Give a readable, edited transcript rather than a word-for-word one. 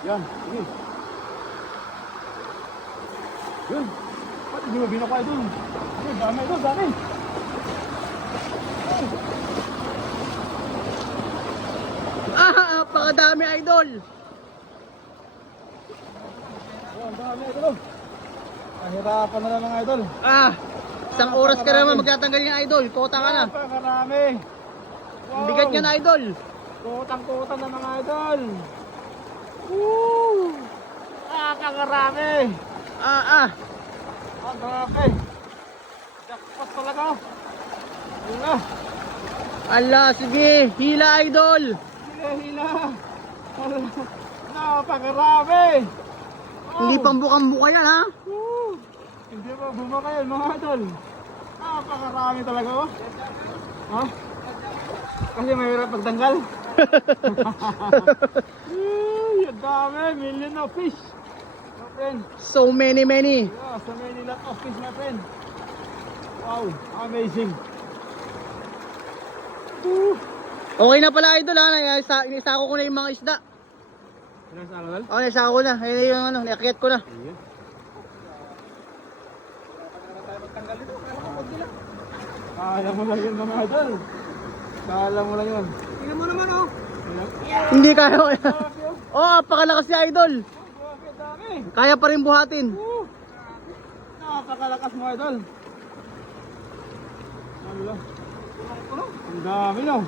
Yan, sige. Yun. Ba't hindi mo binako idol? Ayun, dami idol, dami. Napakadami idol. Ayun, dami idol. Nahirapan na lang mga idol. Isang oras ka naman magtatanggal yung idol. Kota ka na. Napakarami. Ang bigat niya na idol. Kotang-kota na mga idol. Woo! Nakakarami. Ang grabe. Jackpot talaga. Yun na. Ala, sige. Hila idol. Hila-hila. Napakarami. Hindi pang bukang-buka yan ha. Woo! Hindi pa bumaka yan mga idol. Napakarami talaga oh. Ha? Kasi mahirap pagtanggal. Ang dami, million of fish. My friend. So many. Yeah, so many lot of fish my friend. Wow, amazing. Woo! Okay na pala idol ha. Isako ko na yung mga isda. Ilan sa alal? Okay, isako ko na. Ayun yung ano, nakikyat ko na. Ayun. Kala mo lang yun mga idol. Kala mo lang yun. Tingnan mo naman oh. Hindi kaya ko. Napakalakas si idol. Grabe, dami. Kaya pa rin buhatin. Woo! Napakalakas mo idol. Ano? Ang dami no.